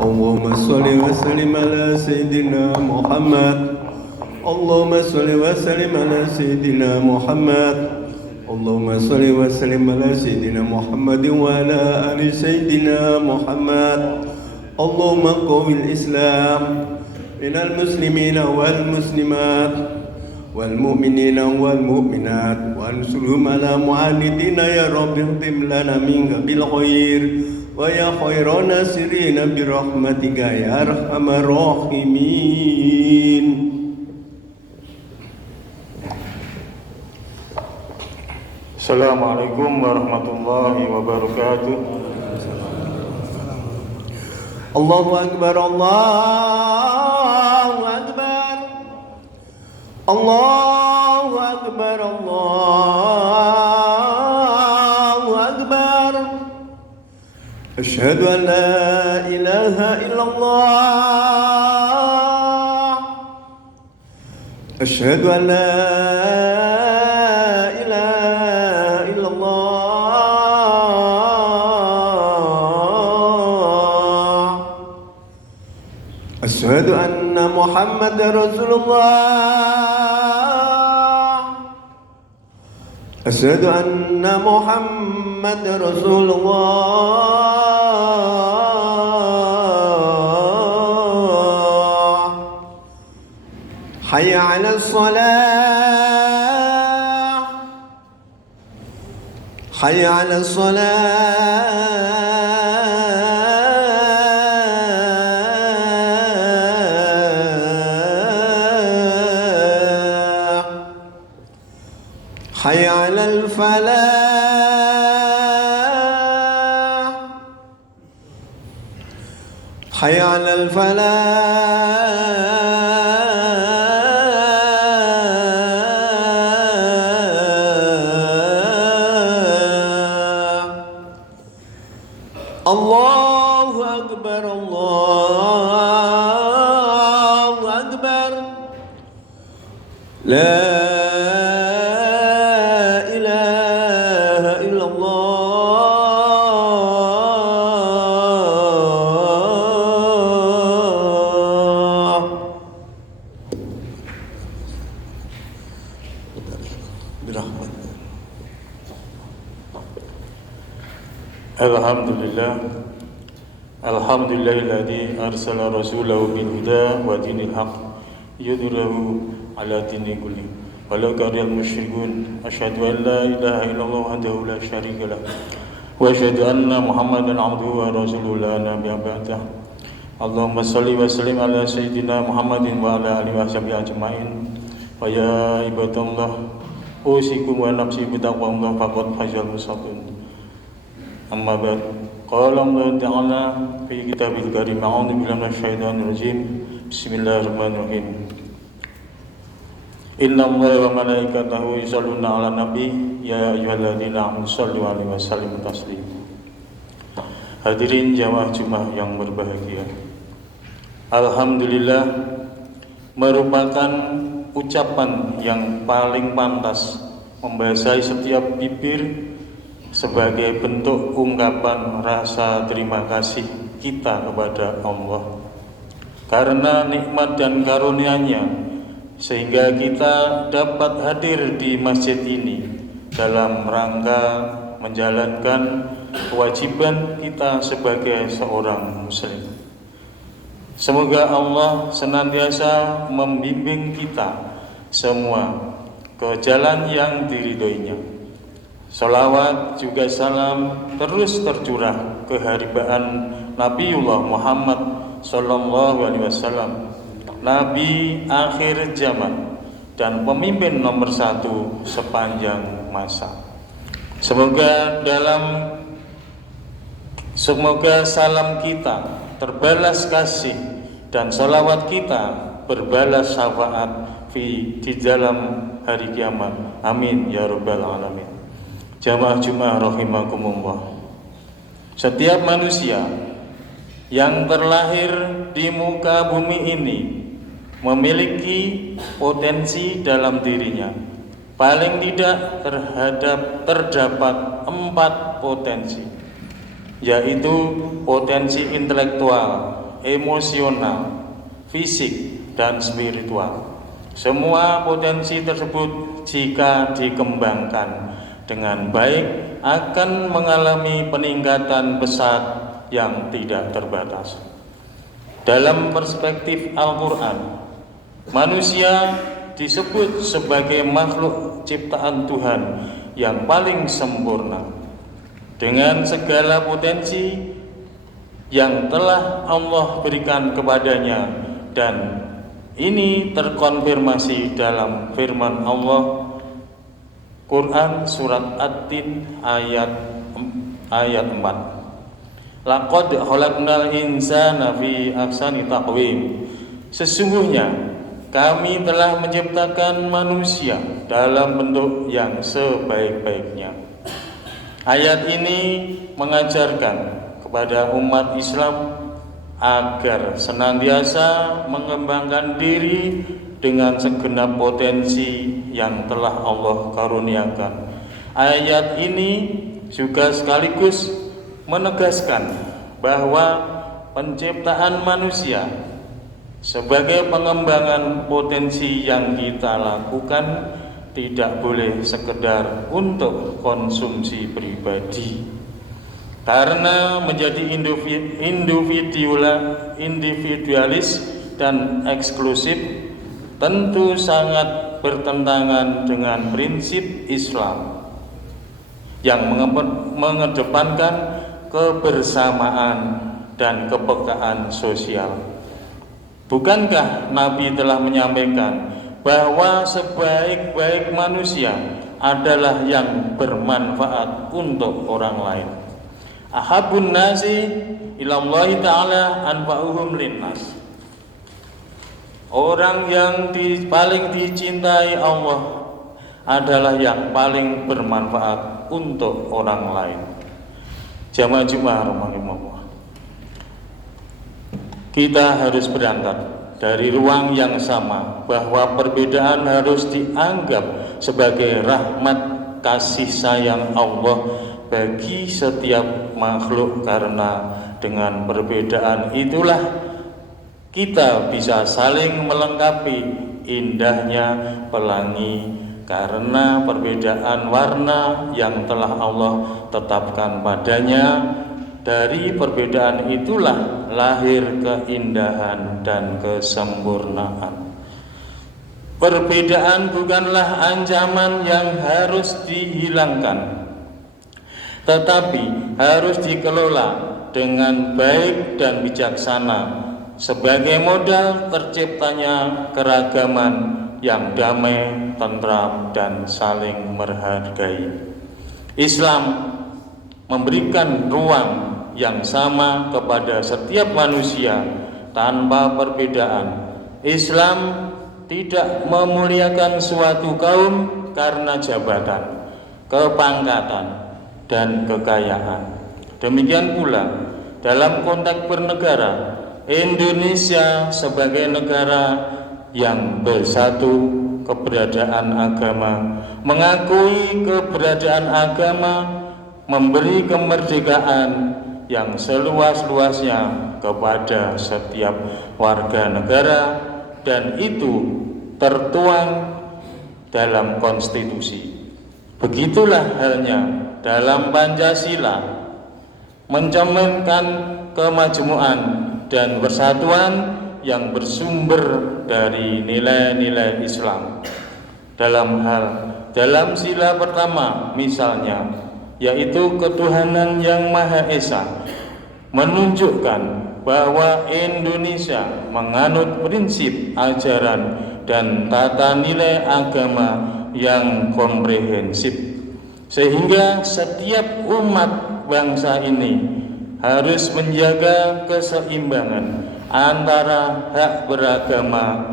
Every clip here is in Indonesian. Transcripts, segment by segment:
اللهم صل وسلم على سيدنا محمد. اللهم صل وسلم على سيدنا محمد. اللهم صل وسلم على سيدنا محمد وعلى آل سيدنا محمد. اللهم قوي الإسلام من المسلمين والمسلمات والمؤمنين والمؤمنات وانصرهم على معاندين يا رب. اختم لنا منك بالخير ويا خير الناصرين برحمتك يا أرحم الراحمين. Assalamualaikum warahmatullahi wabarakatuh. Allahu Akbar, Allahu Akbar, Allahu Akbar, Allahu Akbar. Asyhadu an la ilaha illallah. Asyhadu an la أشهد أن محمد رسول الله. أشهد أن محمد رسول الله. حي على الصلاة. حي على الصلاة. حي على الفلاح. حي على الفلاح. الله أكبر، الله أكبر. لا Alhamdulillahilladzi arsala rasulahu bil huda wa dinil haqq yudhhirahu ala dini kulli walau karihal musyrikun. Asyhadu an la ilaha illallah wahdahu la syarika lah wa asyhadu anna Muhammadan abduhu wa rasuluhu la nabiyya ba'dah. Allahumma shalli wa sallim ala sayyidina Muhammadin wa ala alihi washabihi ajmain. Wa ya ibadallah, usikum wa nafsi bitaqwallah faqad fazal muttaqun. Amma ba'd. Qala Allah Ta'ala fi kitabil karim, a'udzu billahi minasyaitonir rajim. Bismillahirrahmanirrahim. Inna Allaha wa malaikatahu yusholluna 'alan nabi ya ayyuhalladzina amanu shollu 'alaihi wa sallimu taslima. Hadirin jamaah Jumat yang berbahagia. Alhamdulillah merupakan ucapan yang paling pantas membasahi setiap bibir sebagai bentuk ungkapan rasa terima kasih kita kepada Allah karena nikmat dan karunia-Nya sehingga kita dapat hadir di masjid ini dalam rangka menjalankan kewajiban kita sebagai seorang muslim. Semoga Allah senantiasa membimbing kita semua ke jalan yang diridhoinya. Salawat juga salam terus tercurah keharibaan Nabiullah Muhammad sallallahu alaihi wasallam, Nabi akhir zaman dan pemimpin nomor 1 sepanjang masa. Semoga salam kita terbalas kasih dan salawat kita berbalas syafaat di dalam hari kiamat. Amin ya rabbal alamin. Jamaah Jumat rahimakumullah. Setiap manusia yang terlahir di muka bumi ini memiliki potensi dalam dirinya. Paling tidak terdapat 4 potensi, yaitu potensi intelektual, emosional, fisik, dan spiritual. Semua potensi tersebut jika dikembangkan dengan baik akan mengalami peningkatan pesat yang tidak terbatas. Dalam perspektif Al-Quran, manusia disebut sebagai makhluk ciptaan Tuhan yang paling sempurna dengan segala potensi yang telah Allah berikan kepadanya, dan ini terkonfirmasi dalam firman Allah Quran surat At-Tin ayat 4. Laqad khalaqnal insana fi ahsani taqwim. Sesungguhnya kami telah menciptakan manusia dalam bentuk yang sebaik-baiknya. Ayat ini mengajarkan kepada umat Islam agar senantiasa mengembangkan diri dengan segenap potensi yang telah Allah karuniakan. Ayat ini juga sekaligus menegaskan bahwa penciptaan manusia sebagai pengembangan potensi yang kita lakukan tidak boleh sekedar untuk konsumsi pribadi. Karena menjadi individualis dan eksklusif tentu sangat bertentangan dengan prinsip Islam yang mengedepankan kebersamaan dan kepekaan sosial. Bukankah Nabi telah menyampaikan bahwa sebaik-baik manusia adalah yang bermanfaat untuk orang lain? Ahabun nasi ilallahi ta'ala anfa'uhum linnas. Orang yang paling dicintai Allah adalah yang paling bermanfaat untuk orang lain. Jamaah Jumat rahimahumullah. Kita harus berangkat dari ruang yang sama, bahwa perbedaan harus dianggap sebagai rahmat kasih sayang Allah bagi setiap makhluk, karena dengan perbedaan itulah kita bisa saling melengkapi indahnya pelangi, karena perbedaan warna yang telah Allah tetapkan padanya. Dari perbedaan itulah lahir keindahan dan kesempurnaan. Perbedaan bukanlah ancaman yang harus dihilangkan, tetapi harus dikelola dengan baik dan bijaksana sebagai modal terciptanya keragaman yang damai, tentram, dan saling menghargai. Islam memberikan ruang yang sama kepada setiap manusia tanpa perbedaan. Islam tidak memuliakan suatu kaum karena jabatan, kepangkatan, dan kekayaan. Demikian pula dalam konteks bernegara, Indonesia sebagai negara yang bersatu keberadaan agama, mengakui keberadaan agama, memberi kemerdekaan yang seluas-luasnya kepada setiap warga negara, dan itu tertuang dalam konstitusi. Begitulah halnya dalam Pancasila, mencerminkan kemajemukan dan persatuan yang bersumber dari nilai-nilai Islam. Dalam sila pertama misalnya, yaitu ketuhanan yang Maha Esa, menunjukkan bahwa Indonesia menganut prinsip ajaran dan tata nilai agama yang komprehensif, sehingga setiap umat bangsa ini harus menjaga keseimbangan antara hak beragama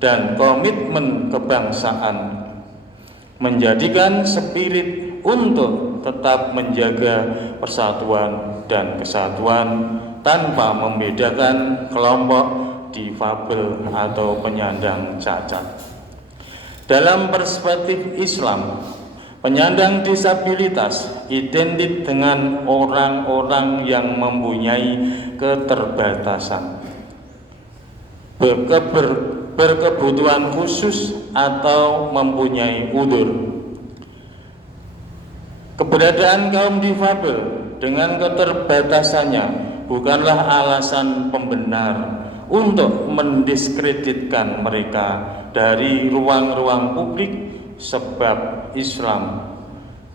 dan komitmen kebangsaan, menjadikan spirit untuk tetap menjaga persatuan dan kesatuan tanpa membedakan kelompok difabel atau penyandang cacat. Dalam perspektif Islam, Penyandang disabilitas identik dengan orang-orang yang mempunyai keterbatasan, berkebutuhan khusus atau mempunyai udzur. Keberadaan kaum difabel dengan keterbatasannya bukanlah alasan pembenar untuk mendiskreditkan mereka dari ruang-ruang publik, sebab Islam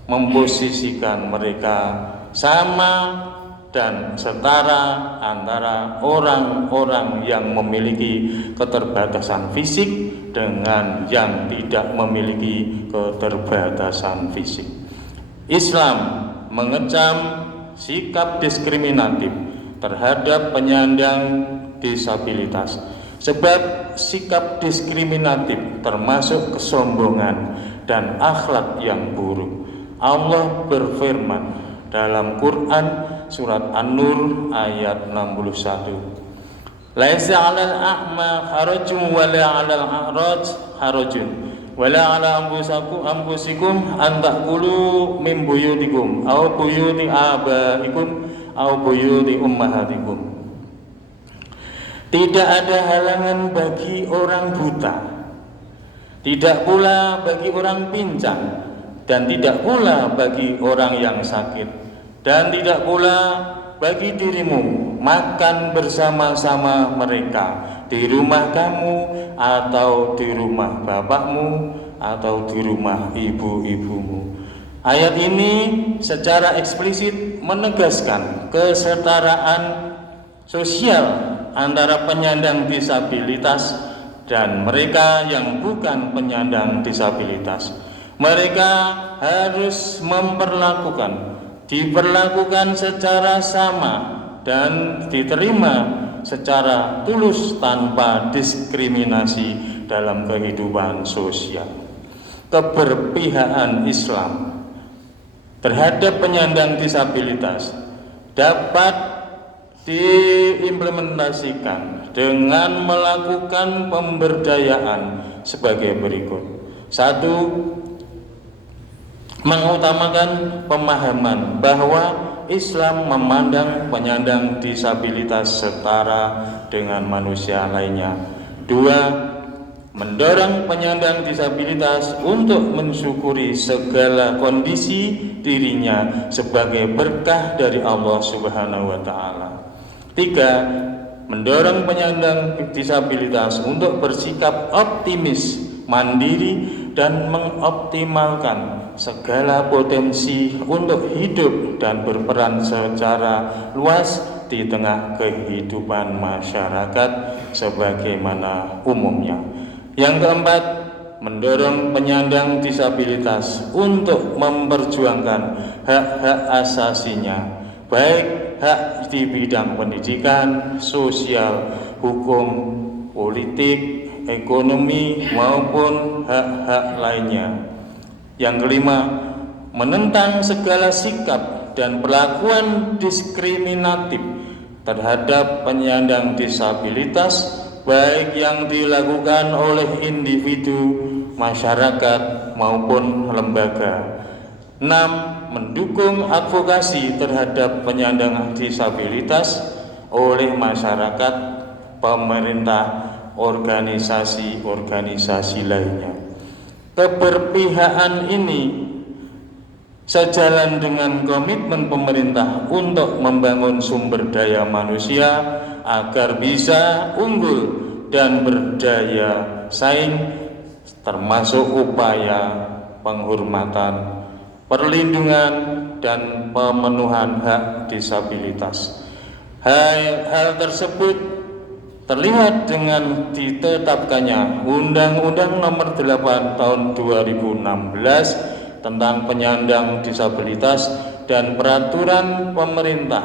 memposisikan mereka sama dan setara antara orang-orang yang memiliki keterbatasan fisik dengan yang tidak memiliki keterbatasan fisik. Islam mengecam sikap diskriminatif terhadap penyandang disabilitas, sebab sikap diskriminatif termasuk kesombongan dan akhlak yang buruk. Allah berfirman dalam Quran surat An-Nur ayat 61, laisa 'alal a'ma harajun wala 'alal a'raj harajun wala 'ala anfusikum an ta'kulu min buyutikum aw buyuti abaikum aw buyuti ummahatikum. Tidak ada halangan bagi orang buta, tidak pula bagi orang pincang, dan tidak pula bagi orang yang sakit, dan tidak pula bagi dirimu makan bersama-sama mereka di rumah kamu atau di rumah bapakmu atau di rumah ibu-ibumu. Ayat ini secara eksplisit menegaskan kesetaraan sosial antara penyandang disabilitas dan mereka yang bukan penyandang disabilitas. Mereka harus diperlakukan secara sama dan diterima secara tulus tanpa diskriminasi dalam kehidupan sosial. Keberpihakan Islam terhadap penyandang disabilitas dapat diimplementasikan dengan melakukan pemberdayaan sebagai berikut. 1. Mengutamakan pemahaman bahwa Islam memandang penyandang disabilitas setara dengan manusia lainnya. 2. Mendorong penyandang disabilitas untuk mensyukuri segala kondisi dirinya sebagai berkah dari Allah Subhanahu wa taala. 3. Mendorong penyandang disabilitas untuk bersikap optimis, mandiri, dan mengoptimalkan segala potensi untuk hidup dan berperan secara luas di tengah kehidupan masyarakat sebagaimana umumnya. Yang keempat, mendorong penyandang disabilitas untuk memperjuangkan hak-hak asasinya, baik hak di bidang pendidikan, sosial, hukum, politik, ekonomi, maupun hak-hak lainnya. Yang kelima, menentang segala sikap dan perlakuan diskriminatif terhadap penyandang disabilitas, baik yang dilakukan oleh individu, masyarakat, maupun lembaga. 6. Mendukung advokasi terhadap penyandang disabilitas oleh masyarakat, pemerintah, organisasi-organisasi lainnya. Keberpihakan ini sejalan dengan komitmen pemerintah untuk membangun sumber daya manusia agar bisa unggul dan berdaya saing, termasuk upaya penghormatan, perlindungan, dan pemenuhan hak disabilitas. Hal tersebut terlihat dengan ditetapkannya Undang-Undang Nomor 8 Tahun 2016 tentang penyandang disabilitas dan Peraturan Pemerintah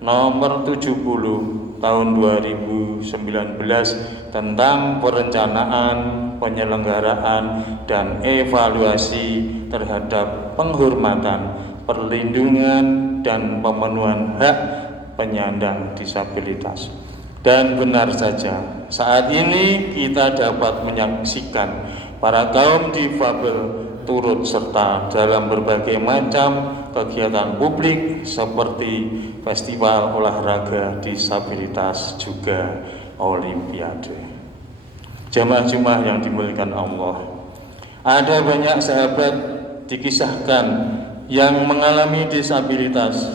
Nomor 70 Tahun 2019 tentang perencanaan, penyelenggaraan, dan evaluasi terhadap penghormatan, perlindungan, dan pemenuhan hak penyandang disabilitas. Dan benar saja, saat ini kita dapat menyaksikan para kaum difabel turut serta dalam berbagai macam kegiatan publik seperti festival olahraga, disabilitas, juga olimpiade. Jamaah Jumat yang dimuliakan Allah, ada banyak sahabat dikisahkan yang mengalami disabilitas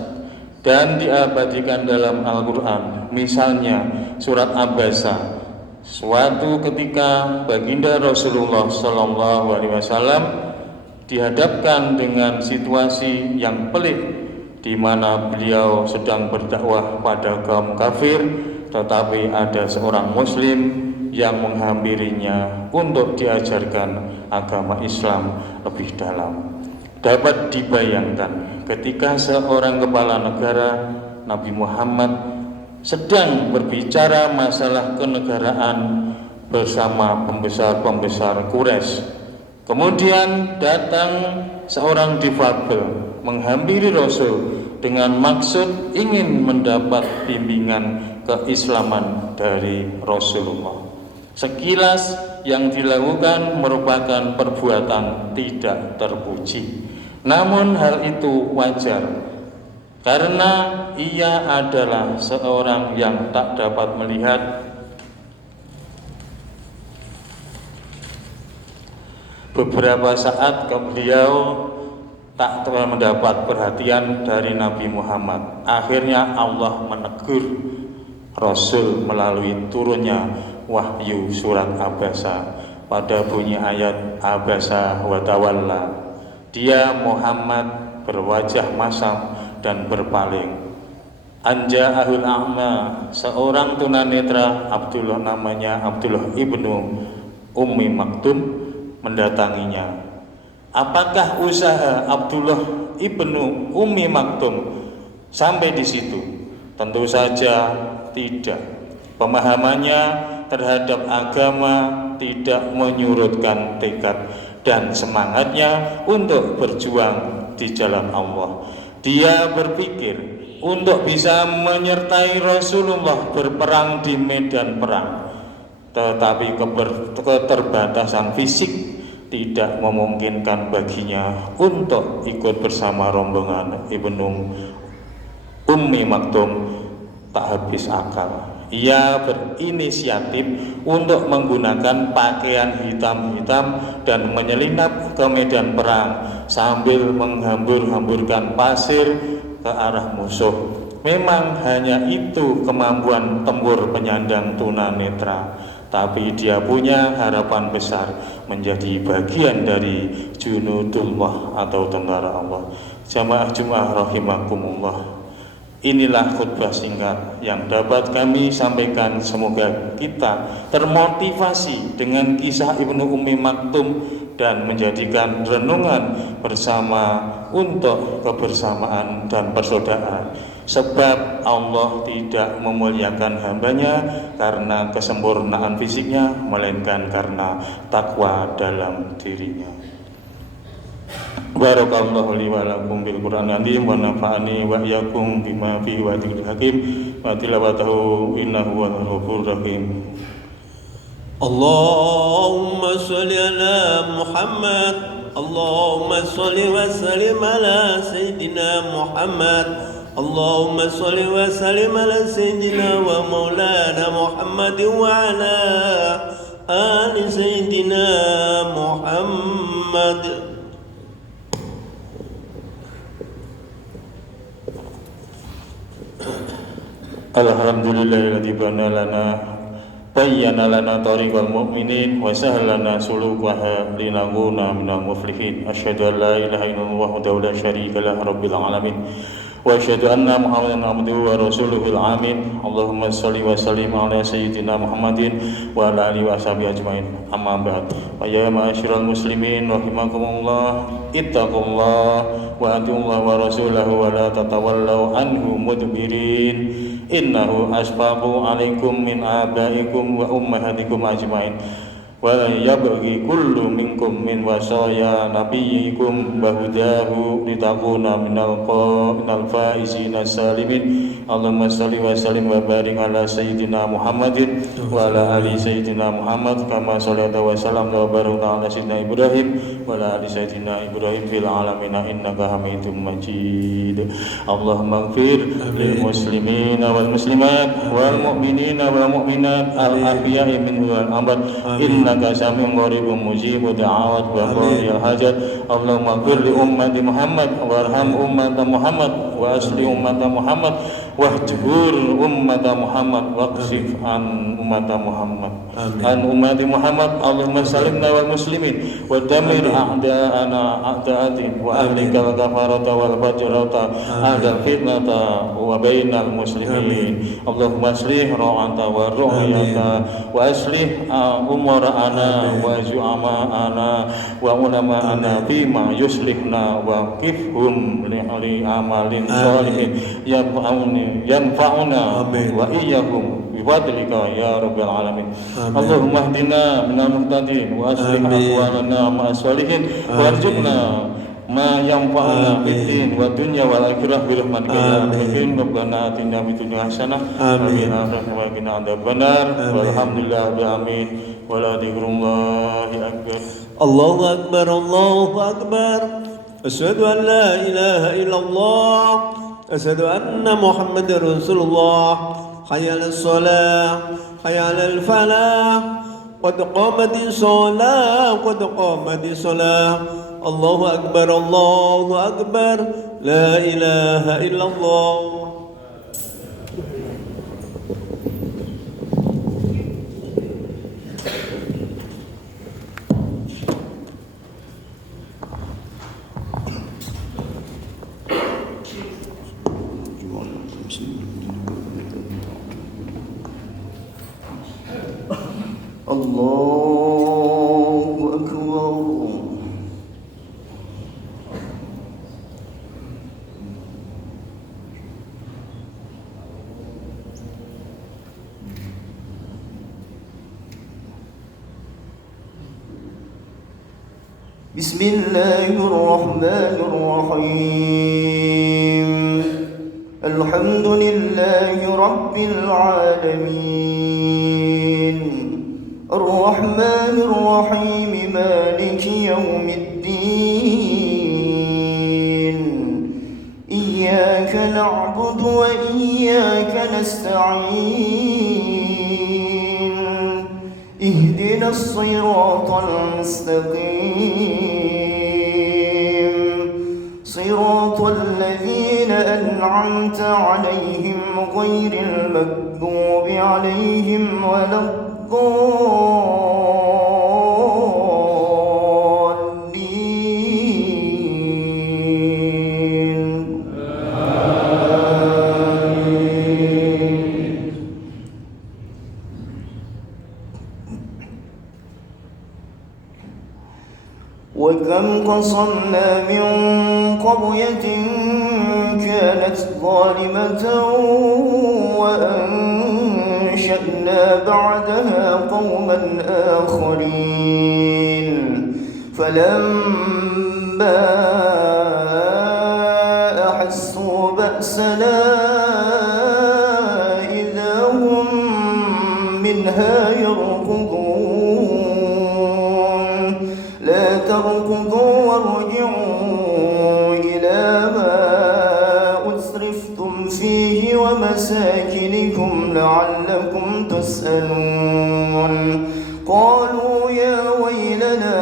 dan diabadikan dalam Al-Quran. Misalnya surat Abasa. Suatu ketika baginda Rasulullah SAW dihadapkan dengan situasi yang pelik, di mana beliau sedang berdakwah pada kaum kafir, tetapi ada seorang muslim yang menghampirinya untuk diajarkan agama Islam lebih dalam. Dapat dibayangkan ketika seorang kepala negara, Nabi Muhammad, sedang berbicara masalah kenegaraan bersama pembesar-pembesar Quraisy. Kemudian datang seorang difabel menghampiri Rasul dengan maksud ingin mendapat bimbingan keislaman dari Rasulullah. Sekilas yang dilakukan merupakan perbuatan tidak terpuji. Namun hal itu wajar karena ia adalah seorang yang tak dapat melihat. Beberapa saat beliau tak mendapat perhatian dari Nabi Muhammad. Akhirnya Allah menegur Rasul melalui turunnya wahyu surat Abasa pada bunyi ayat Abasa wa tawalla. Dia Muhammad berwajah masam dan berpaling. Anja'ahul a'ma, seorang tunanetra, namanya Abdullah ibnu Ummi Maktum, mendatanginya. Apakah usaha Abdullah ibnu Ummi Maktum sampai di situ? Tentu saja tidak. Pemahamannya terhadap agama tidak menyurutkan tekad dan semangatnya untuk berjuang di jalan Allah. Dia berpikir untuk bisa menyertai Rasulullah berperang di medan perang, tetapi keterbatasan fisik tidak memungkinkan baginya untuk ikut bersama rombongan Ibnu Ummi Maktum. Tak habis akal, ia berinisiatif untuk menggunakan pakaian hitam-hitam dan menyelinap ke medan perang sambil menghambur-hamburkan pasir ke arah musuh. Memang hanya itu kemampuan tempur penyandang tunanetra, tapi dia punya harapan besar menjadi bagian dari junudullah atau tentara Allah. Jamaah Jumat rahimakumullah, inilah khutbah singkat yang dapat kami sampaikan. Semoga kita termotivasi dengan kisah Ibnu Ummi Maktum dan menjadikan renungan bersama untuk kebersamaan dan persaudaraan. Sebab Allah tidak memuliakan hambanya karena kesempurnaan fisiknya, melainkan karena takwa dalam dirinya. Barakallahu li wa lakum bil Qur'anil azim wa nafa'ani wa iyyakum bima fihi wa dzikril hakim wa tilawatahu innahu wal ghafurur rahim. Allahumma sholli ala Muhammad. Allahumma sholli wa sallim ala Sayyidina Muhammad. Allahumma sholli wa sallim ala Sayyidina wa Maulana Muhammad wa ala ali Sayyidina Muhammad. Alhamdulillahilladzi bayyana lana tariqal mu'minin wa sahlana sulukaha linakuna minal muflihin. Asyhadu an la ilaha illallah wahdahu la syarika lah rabbil alamin wa asyhadu anna Muhammadan abduhu wa rasuluhul amin. Allahumma shalli wa sallim ala sayyidina Muhammadin wa ala alihi wa sahbihi ajmain. Amma ba'd. Fa ya ma'asyiral muslimin rahimakumullah, ittaqullah wa atiullah wa rasulahu wa la tatawallaw anhu mudbirin. Innahu asfaqu alaikum min abaikum wa ummahatikum ajmain wa yabghi kullu minkum min wasaya nabiyyikum wa hudahu litakuna minal faizina salimin Allahumma salli wa sallim wa barik ala sayyidina Muhammadin wa ala ali sayyidina Muhammad kama shallaita wa sallamta wa barakta ala sayyidina Ibrahim wa ala ali sayyidina Ibrahim fil alamin innaka Hamidum Majid. Allahumma ighfir lil muslimina wal muslimat wal mu'minina wal mu'minat al ahya'i minhum wal amwat innaka sami'un qaribun mujibud da'awat wa qadiyal hajat. Allahumma ighfir li ummati Muhammad warham ummata Muhammad wa asli ummata Muhammad wahjur ummata Muhammad waqsif an ummata Muhammad an ummati Muhammad. Allahumma salimna wal muslimin wa damir a'da'ana a'da'atin wa ahlikal kafarata wal fajrata adal fitnata wa bainal muslimin. Allahumma aslih ra'anta wa ru'yata wa aslih umara'ana wa zu'ama'ana wa ulama'ana bima yuslihna wa kifhum li amalin salihin yanfa'una wa iyyahum bifadlika ya rabbal alamin. Allahumma hdina minal muhtadin wa aslih ahwalana ma'as salihin warzuqna ma yanfa'una fid din wa dunya wal akhirah bi rahmatika ya arhamar rabbana atina fid dunya hasanah wa fil akhirati wa qina adzabannar walhamdulillahi rabbil alamin wa la dzikrullahi akbar. Allahu akbar, Allahu akbar. Asyhadu an la ilaha illallah, asyhadu anna Muhammadar Rasulullah. Hayya 'alas shalah, hayya 'alal falah, qad qamatis shalah, qad qamatis shalah. Allahu akbar, Allahu akbar. La ilaha illallah. Allahu akbar. Bismillahirrahmanirrahim. Alhamdulillahi rabbil alamin. Ar-Rahmanir Rahim, Maliki yawmiddin. Iyyaka na'budu wa iyyaka nasta'in. Ihdinas siratal mustaqim. Siratal ladzina an'amta 'alaihim ghairil maghdubi 'alaihim waladdallin. وكم قصمنا من قرية كانت ظالمة وأنشأنا بعدها قوما آخرين فلما أحسوا بأسنا إذا هم منها يركضون لا تركضوا وارجعوا إلى ما أسرفتم فيه ومساكنكم لعلكم تسألون قالوا يا ويلنا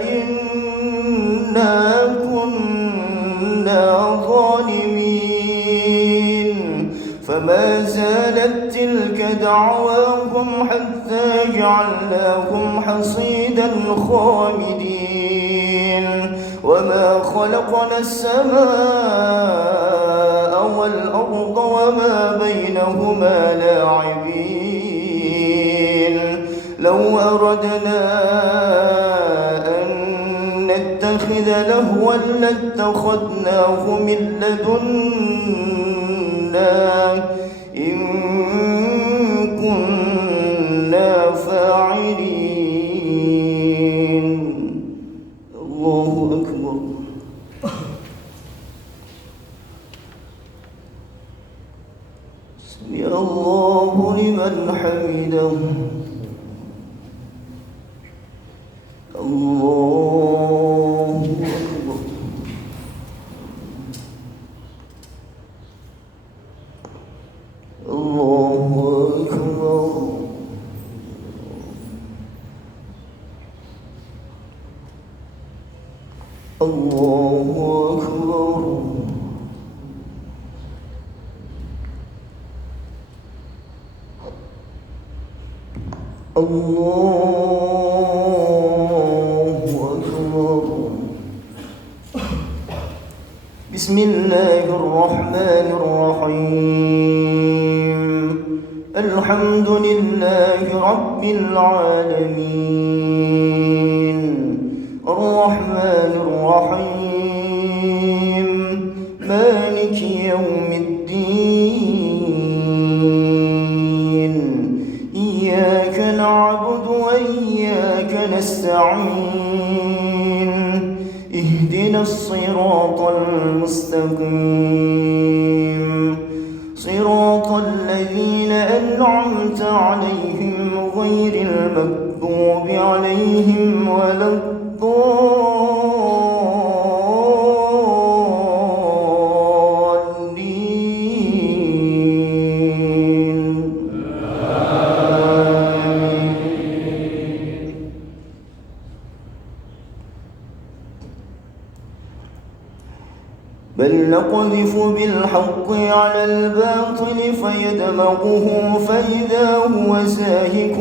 إنا كنا ظالمين فما زالت تلك دعواهم حتى جعلناهم حصيدا خامدين وما خلقنا السماء والأرض وما بينهما لاعبين لو أردنا أن نتخذ لهوا لاتخذناه من لدنا إن كنا فاعلين. الله أكبر. لمن حمده الله أكبر الله أكبر الله أكبر الله أكبر. بسم الله الرحمن الرحيم. الحمد لله رب العالمين الرحمن الرحيم مالك يوم الدين إياك نعبد وإياك نستعين اهدنا الصراط المستقيم صراط الذين أنعمت عليهم غير المغضوب عليهم ولا الضالين. بل نقذف بالحق على الباطل فيدمغه فإذا هو زاهق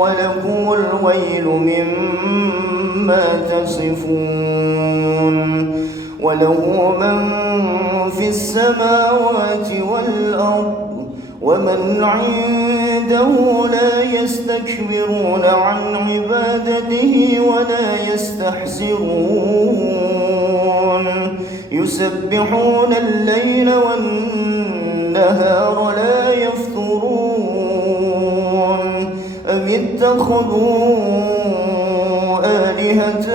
ولكم الويل مما تصفون. وله من في السماوات والأرض ومن عنده لا يستكبرون عن عبادته ولا يستحسرون يسبحون الليل والنهار لا يفترون أم اتخذوا آلهة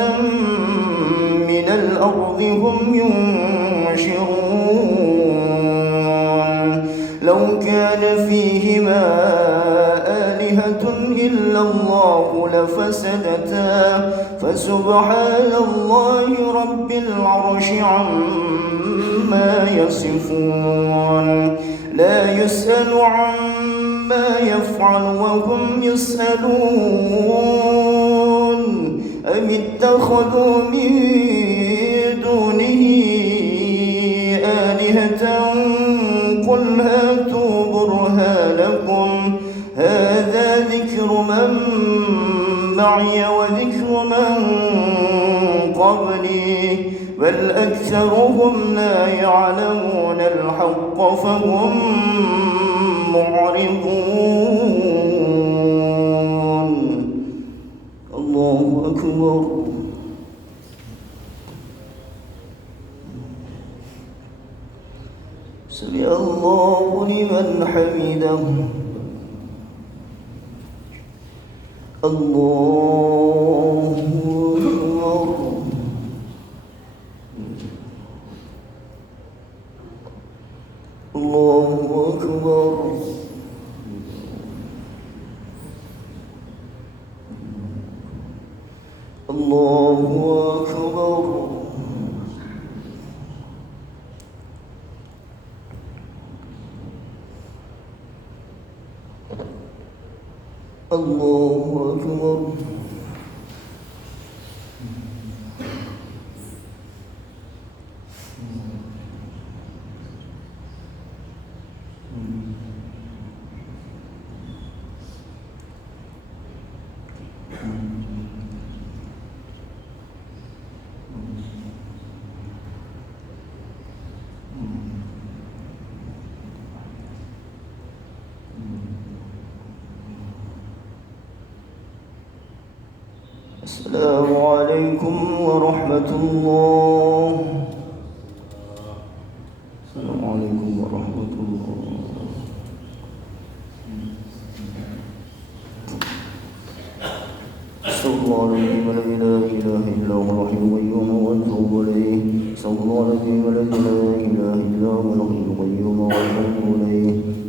من الأرض هم ينشرون لو كان فيهما آلهة إلا الله لفسدتا فسبحان الله رب العرش عما يصفون لا يسأل عما يفعل وهم يسألون أم اتخذوا من دونه آلهة قل هاتوا برهانكم هذا ذكر من معي وذكر من قبلي بل أكثرهم لا يعلمون الحق فهم معرضون. الله أكبر. سمع الله لمن حمده. الله أكبر. الله أكبر. الله أكبر. الله أكبر. السلام عليكم ورحمة الله. السلام عليكم ورحمة الله. استغفر الله العظيم الذي لا إله إلا هو الحي القيوم وأتوب إليه. استغفر الله العظيم الذي لا إله إلا هو الحي القيوم وأتوب إليه.